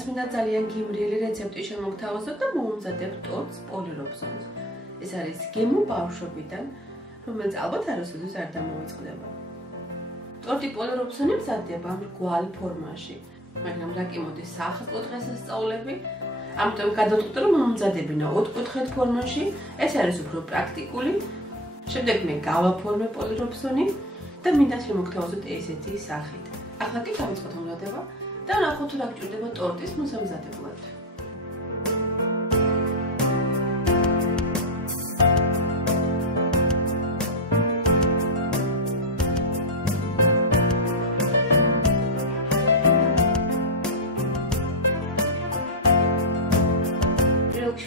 რადგანაც მინდა ძალიან გიმრიელი რეცეპტი შემოგთავაზოთ და მოვამზადებ ტორტს პოლირობზონზე. ეს არის გემო ბავშვობიდან, რომელიც ალბათ არასოდეს არ დამოვიწყდება. ტორტი პოლირობზონი მზადდება მრგვალ ფორმაში, მაგრამ რა კი მოდის საახალწლო დღესასწაულები, ამიტომ გადავწყვიტე რომ მომზადებინა ოთხკუთხედ ფორმაში, ეს არის უფრო პრაქტიკული. შემდეგ მე გავაფორმე პოლირობზონი და მინდა შემოგთავაზოთ ესეთი სახით. ახლა კი დავიწყოთ მომზადება და ნახოთ რა გჭირდება ტორტის მოსამზადებლად.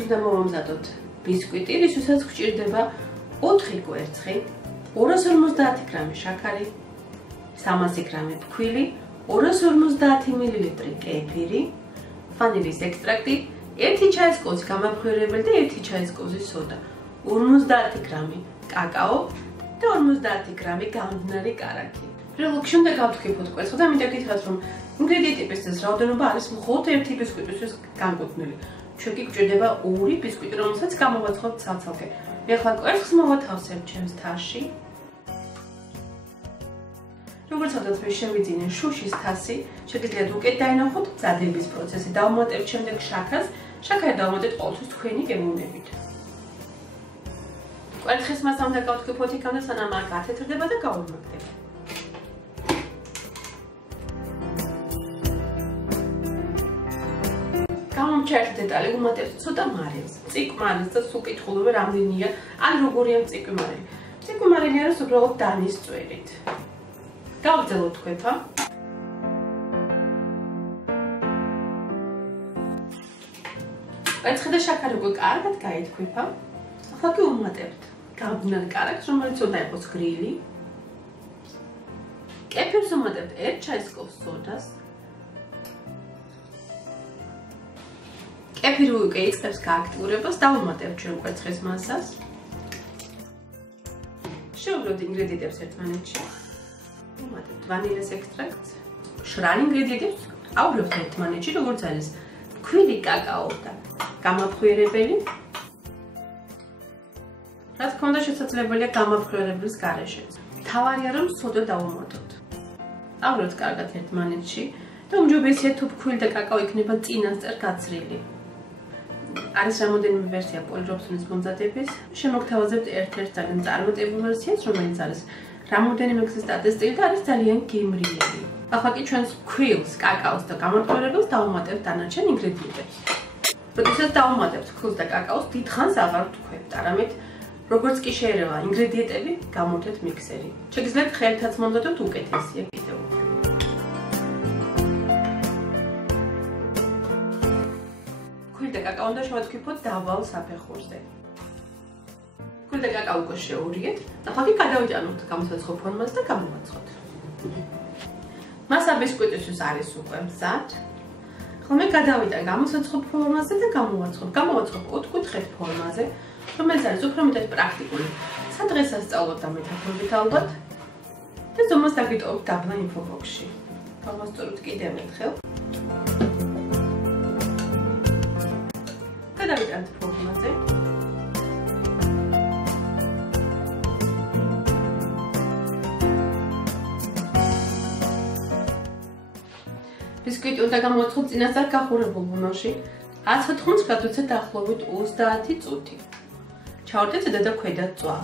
უნდა მოვამზადოთ ბისკვიტი, რისთვისაც გვჭირდება 4 კვერცხი, 250 გრამი შაქარი, 300 გრამი ფქვილი, 250 მl კეფირი, ვანილის ექსტრაქტი, 1 ჩაისკოზი გამაფრქვევებელი და 1 ჩაისკოზი სოდა, 50 გრამი კაკაო და 50 გრამი გამდნარი კარაქი. რელოქში უნდა გავთქვიფოთ კვერცხი და მინდა გითხრათ, რომ ინგრედიენტების რაოდენობა არის მხოლოდ 1 ბისკვიტისთვის განკუთვნილი. ჩვენ კი გვჭირდება 2 ბისკვიტი, რომელსაც გამოვაცხობთ ცალ-ცალკე. მე ახლა კვერცხს მოვათავსებ ჩემს თასში. როგორც ვთქვათ, მე შევიძინე შუშის თასი, შეგიძლიათ უკეთ დაინახოთ მზადების პროცესი. დავუმატებთ შემდეგ შაქარს, შაქარი დავუმატებთ ყოველთვის თქვენი გემოვნებით. კვერცხის მასამ და გავთქვიფოთ იქამდე, სანამ არ გათეთრდება და გაუმაგდება. გამომჩერთ დეტალი უმატებთ ცოტა მარილს. წიკმარილს და სულ კითხულობ რამდენია, ან როგორია წიკმარილი. წიკმარილი არის უბრალოდ დანის წვერით. გავგზავნოთ თქვეფა. კვერცხი და შაქარი უკვე კარგად გაითქვიფა. ახლა კი უმატებთ გამდნარ კარაქს, რომელიც უნდა იყოს გრილი. კეფირს უმატებთ 1 ჩაისკობს სოდას. კეფირი უკვე იწყებს გააქტიურებას, დავუმატებთ ჩვენ კვერცხის მასას. შევუვლოთ ინგრედიენტებს ერთმანეთში. ვუმატებთ ვანილის ექსტრაქტს. შრალ ინგრედიენტებს ავლებთ ერთმანეთში, როგორც არის ფქვილი, კაკაო და გამაფრქვევებელი. რა თქმა უნდა, შესაძლებელია გამაფრქვევებლის გარეშეც. მთავარია რომ სოდა დავუმატოთ. ავლებთ კარგად ერთმანეთში და უმჯობესია თუ ფქვილი და კაკაო იქნება წინასწარ გაცრილი. არის რამოდენიმე ვერსია პოლირობზონის მომზადების. შემოგთავაზებთ ერთ-ერთ ძალიან წარმატებულ ვერსიას, რომელიც არის რამოდენიმე გზის დატესტილი და არის ძალიან გემრიელი. ახლა კი ჩვენს ფქვილს, კაკაოს და გამაფრქვევებელს დავუმატებთ დანარჩენ ინგრედიენტებს. როდესაც დავუმატებთ ფქვილს და კაკაოს, დიდხანს აღარ ვთქვებთ, არამედ როგორც კი შეერევა ინგრედიენტები, გამოვთეთ მიქსერი. შეგიძლიათ ხელითაც მომზადოთ, უკეთესია კიდევ უფრო. კაკაო უნდა შევათქვიფოთ დაბალ საფეხურზე. ფქვილი და კაკაო უკვე შეურიეთ. ახლა კი გადავიტანოთ გამოსაცხო ფორმას და გამოვაცხოთ. მასა ბისკვიტისთვის არის უკვე მზად. ახლა მე გადავიტან გამოსაცხო ფორმაზე და გამოვაცხობ. გამოვაცხობ 4 ფორმაზე, რომელიც არის უფრო მეტად პრაქტიკული. სადღესასწაულო და მეტაფორებით ალბათ. და ზომას დაგიტოვებთ დაბლა ინფობოქსში. გავასწოროთ კიდევ ერთხელ. გადავიტანთ ფორმაზე. ბისკვიტი უნდა გამოვაცხოთ წინასწარ გახურებულ ბუნოში 190 გრადუსზე დაახლოებით 30 წუთი. ჩავარდეთ ზედა და ქვედა წვა.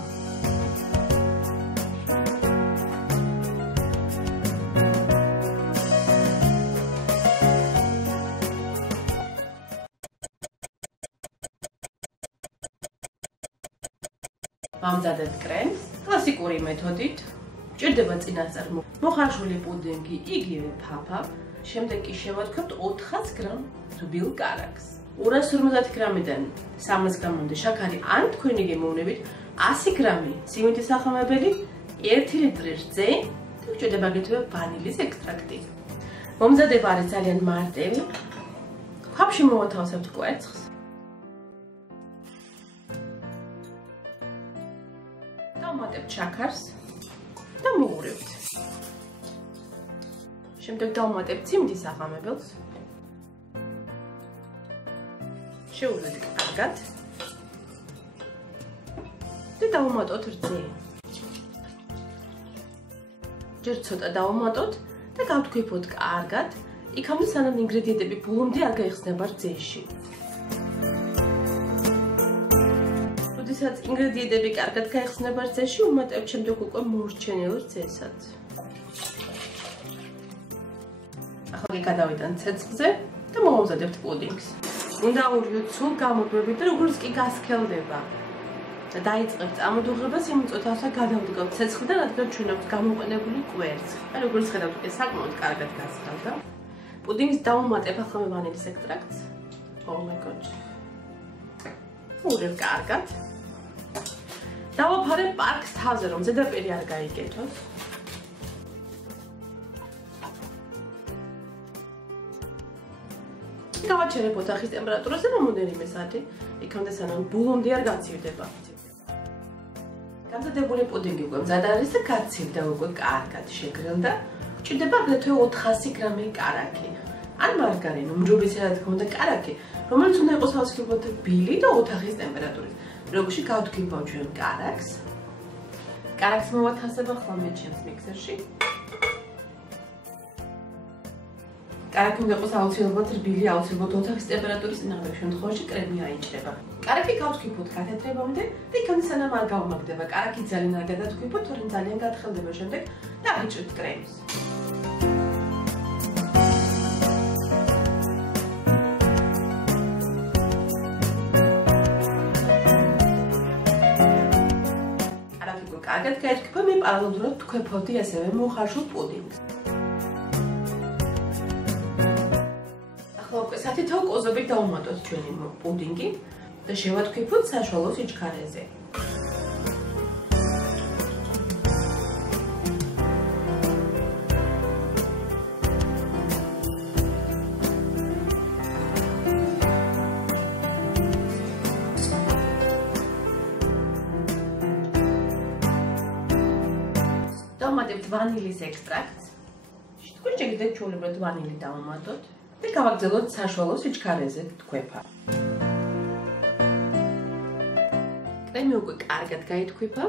ვამზადეთ კრემს კლასიკური მეთოდით. გვჭირდება წინასწარ მოხარშული პუდინგი, იგივე ფაფა. შემდეგ კი შევათქვით 400 გრამ რბილ კარაქს. 250 გრამიდან 300 გრამამდე შაქარი ან თქვენი გემოვნებით 100 გრამი სიმინდის სახამებელი, 1 ლიტრი რძე და გვჭირდება აგრეთვე ვანილის ექსტრაქტი. მომზადება არის ძალიან მარტივი. ქვაფში მოვათავსებთ კვერცხს. დავუმატებთ შაქარს და მოვურევთ. შემდეგ დავუმატებთ სიმინდის სახამებელს. Შეუვლეთ კარგად. და დავუმატოთ რძე. ჯერ ცოტა დავუმატოთ და გავთქვიფოთ კარგად, იქამდე სანამ ინგრედიენტები ბოლომდე არ გაიხსნება რძეში. როდესაც ინგრედიენტები კარგად გაიხსნება რძეში, უმატებთ შემდეგ უკვე მორჩენილ რძესაც. ახლა გადავიტანთ ცეცხლზე და მოვამზადებთ პუდინგს. უნდა აურიოთ სულ გამოგვებით და როგორც კი გასქელდება. და დაიწყებთ ამოდუღებას იმ წუთასა გადავდგავთ ცეცხლიდან, რადგან ჩვენ აქვს გამოყენებული კვერცხი. და როგორც ხედავთ, ეს საკმაოდ კარგად გასქელდა. პუდინგს დავუმატებ ახლა მე ვანილის ექსტრაქტს. Oh my god. ურევ კარგად. დავაფარებ პარკს თავზე, რომ ზედაპირი არ გაიგეთოს. გავაჩერებ ოთახის ტემპერატურაზე რამოდენიმე საათი, იქამდე სანამ ბოლომდე არ გაცივდება. გამზადებული პუდინგი უკვე მზად არის და გაცივდა უკვე კარგად შეგრელდა. გვჭირდება აგრეთვე 400 გრამი კარაქი. ან მარგარინი, უმჯობესია რა თქმა უნდა კარაქი, რომელიც უნდა იყოს ავსებოთ ბილი და ოთახის ტემპერატურით. როგორში გავთქვიფავ ჩვენ კარაქს. კარაქს მოვათავსებ ახლა მე ჩემს მიქსერში. კარაქი უნდა იყოს აუცილებლად რბილი, აუცილებლად ოთახის ტემპერატურის წინააღმდეგ შემთხვევაში კრემი აიჭრება. კარაქი გავთქვიფოთ გათეთრებამდე და იქამდე სანამ არ გავმაგდება. კარაქი ძალიან არ გადათქვიფოთ, თორემ ძალიან გათხელდება შემდეგ და აიჭრებთ კრემს. კარაქი კარგად გაეთქვიფა, მე პარალელურად თქვეფავდი ასევე მოხარშულ პუდინგს. სათითაო კოზობით დავუმატოთ ჩვენი პუდინგი და შევათქვიფოთ საშუალო სიჩქარეზე. დავუმატებთ ვანილის ექსტრაქტს. თქვენ შეგიძლიათ ჩვეულებრივად ვანილი დავუმატოთ. და გავაგრძელოთ საშუალო სიჩქარეზე თქვეფა. კრემი უკვე კარგად გაითქვიფა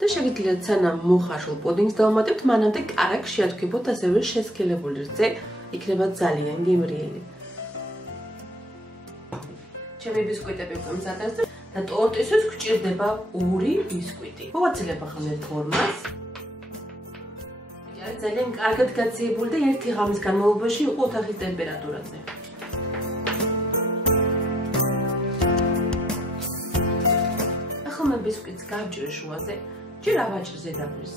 და შეგიძლიათ სანამ მოხარშულ პუდინგს დავუმატებთ, მანამდე კარაქს შეათქვიფოთ ასევე შესქელებული რძე, იქნება ძალიან გემრიელი. ჩემი ბისკვიტები უკვე მზად არის და ტორტისთვის გვჭირდება 2 ბისკვიტი. მოვაცილებ ახლა ერთ ფორმას. ძალიან კარგად გაცივებული და 1 ღამის განმავლობაში იყო ოთახის ტემპერატურაზე. ახლა მე ბისკვიტს გავჭრე შუაზე, ჯერ ავაჭრე ზედაპირს.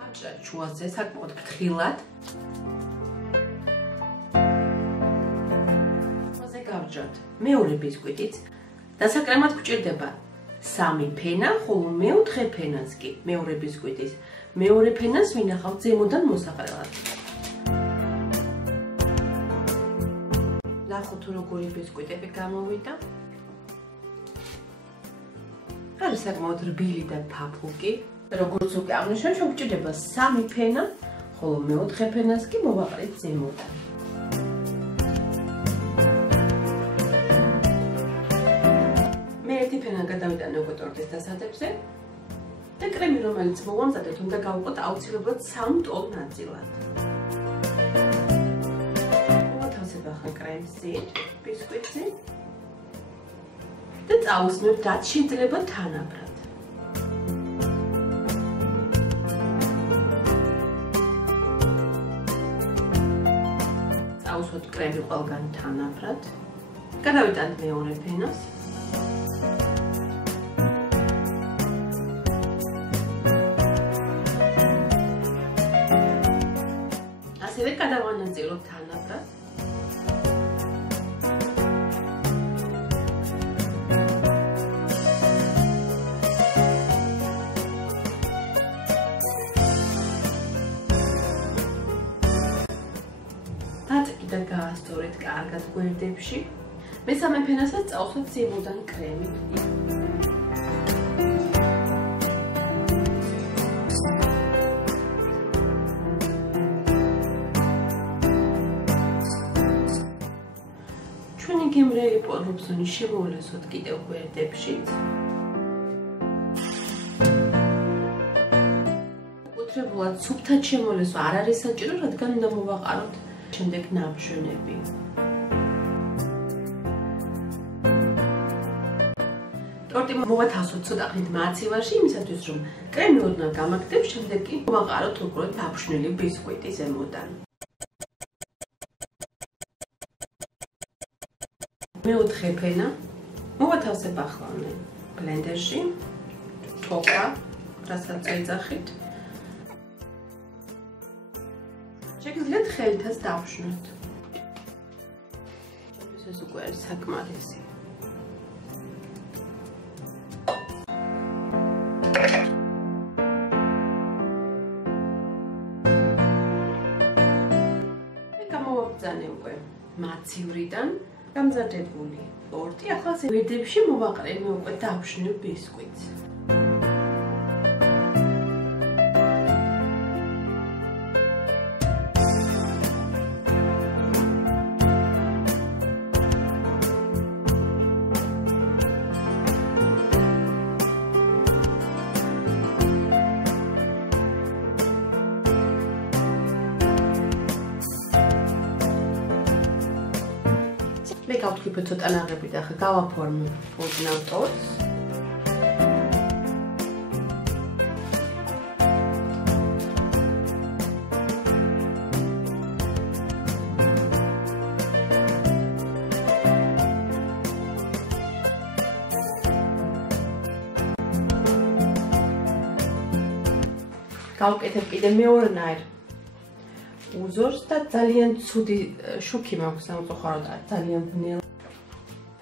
გავჭრე შუაზე საკმაოდ ფრთხილად. გავჭრათ მეორე ბისკვიტიც. დასაკრემად გვჭირდება 3 ფენა, ხოლო მეოთხე ფენას კი მეორე ბისკვიტის მეორე ფენას ვინახავთ ზემოდან მოსაყრელად. ნახოთ როგორი ბისკვიტები გამოვიდა. არის საკმაოდ რბილი და ფაფუკი. როგორც უკვე აღნიშნე, ჩვენ გვჭირდება 3 ფენა, ხოლო მეოთხე ფენას კი მოვაყრით ზემოდან. ერთი ფენა გადავიტანე უკვე ტორტის დასადებზე და კრემი რომელიც მოვამზადეთ უნდა გავუყოთ აუცილებლად 3 ტოლ ნაწილად. მოვათავსებ ახლა კრემს წინ, ბისკვიტზე და წავუსმებ რაც შეიძლება თანაბრად. წავუსვათ კრემი ყველგან თანაბრად. გადავიტანთ მეორე ფენას. ასევე გადავანაწილოთ თანაბრად. დაწიკით და გაასწორეთ კარგად გვერდებში. მესამე ფენასაც წავსვათ ზემოდან კრემი. თქვენი გემრიელი პოროფსონი შემოვლესოთ კიდევ გვერდებშიც. უთრებულად სუფთად შემოვლესვა არ არის საჭირო, რადგან უნდა მოვაყაროთ შემდეგ ნამშვენები. ტორტი მოვათავსოთ ცოტა ხნით მაცივარში, იმისათვის რომ კრემი ოდნავ გამაგდებს, შემდეგ კი მოვაყაროთ უბრალოდ დაფშვნილი ბისკვიტი ზემოდან. მეოთხე ფენა მოვათავსებ ახლა ბლენდერში, თოკა, რასაც ეძახით. შეგიძლიათ ხელითაც დავშვნოთ. ეს უკვე არის საკმარისი. გამოვაბრძანე უკვე მაცივრიდან გამზადებული ტორტი. ახლა გვერდებში მოვაყრე მე უკვე დავშვნილ ბისკვიტს. მე გავთქვიფე ცოტა ნაღები და ახლა გავაფორმებ ოდნავ ტორტს. გავუკეთებ კიდე მეორნაირ უზორს და ძალიან ცუდი შუქი მაქვს სამწუხაროდ, ძალიან ბნელი.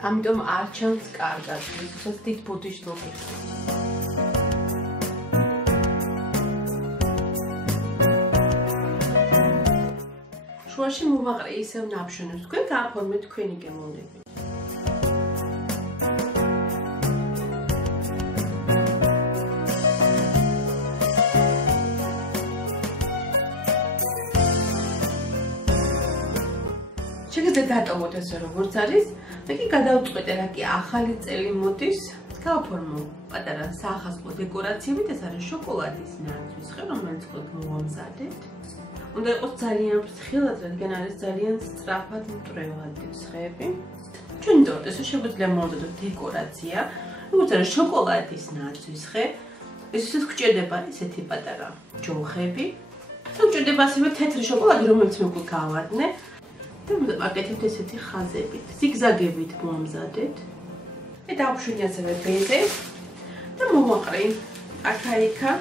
ამიტომ არ ჩანს კარგად, ვისაც დიდ ბუდიშს მოგიხსენებთ. შუაში მოვაყრე ისევ ნაბშენებს, თქვენ გააფორმეთ თქვენი გემოვნებით. შეგიძლიათ დატოვოთ ესე როგორც არის, და კი გადავწყვეტე რა კი ახალი წელი მოდის, გავაფორმო პატარა საახალწლო დეკორაციებით, ეს არის შოკოლადის ნაცვის ხე, რომელიც ხოთ მოვამზადეთ. უნდა იყოს ძალიან ფრთხილად, რადგან არის ძალიან სწრაფად მტვრევადი ხეები. ჩვენი ტორტზე შეგვიძლია მოვამზადოთ დეკორაცია, როგორც არის შოკოლადის ნაცვის ხე, ისიც გვჭირდება ესეთი პატარა ჯოხები. და გვჭირდება ასევე თეთრი შოკოლადი, რომელიც მე უკვე გავადნე. და ვაკეთებთ ესეთი ხაზებით, ზიგზაგებით მოვამზადეთ. მე დავშვინე ასევე ბეზე და მოვაყრე აქა-იქა.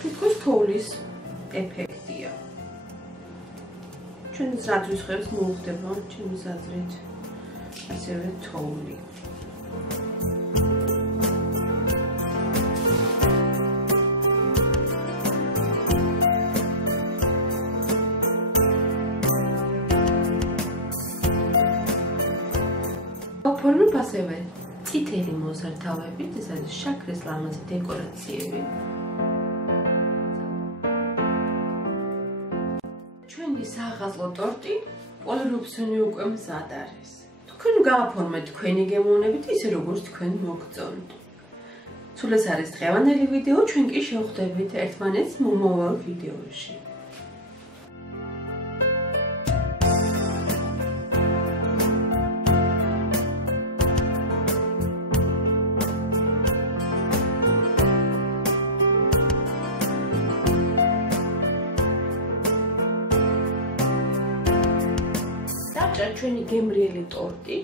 თითქოს თოვლის ეფექტია. ჩვენი ნაცვის ხერს მოუხდება ჩემი აზრით ასევე თოვლი. ვაფორმებ ასევე წითელი მოზარდავებით, ეს არის შაქრის ლამაზი დეკორაციები. ჩვენი საახალწლო ტორტი პოლიროფსონი უკვე მზად არის. თქვენ გავაფორმეთ თქვენი გემოვნებით ისე როგორც თქვენ მოგწონთ. სულ ეს არის დღევანდელი ვიდეო, ჩვენ კი შევხვდებით ერთმანეთს მომავალ ვიდეოში. ჩვენი გემრიელი ტორტი.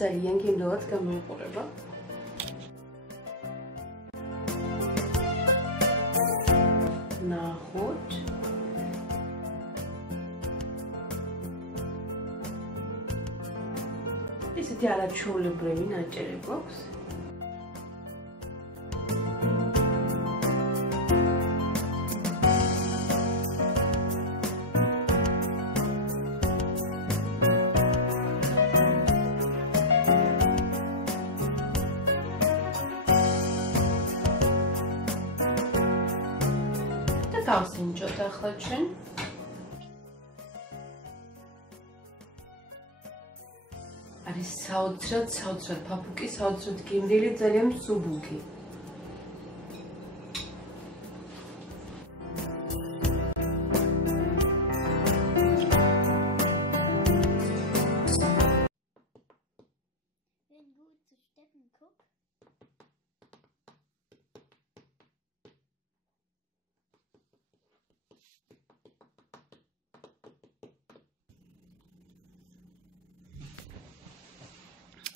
ძალიან გემრიელად გამოიყურება. ნახოთ. ესეთი არაჩვეულებრივი ნაჭერი გვაქვს. დავინჯოთ ახლა ჩვენ. არის საოცრად ფაფუკი, საოცრად გემრიელი, ძალიან მსუბუქი.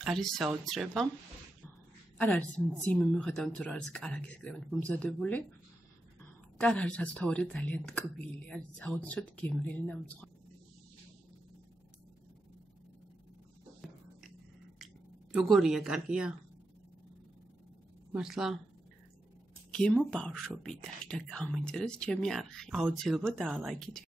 არის საოცრება. არ არის მძიმე მიუხედავად რომ არის კარაქის კრემით მომზადებული. და არ არის აცთავარი ძალიან ტკბილი, არის საოცრად გემრიელი ნამწვარი. როგორია, კარგია? მართლა? გემო ბავშვობიდან და გამიწერეს ჩემი არხი. აუცილებლად დაალაიქით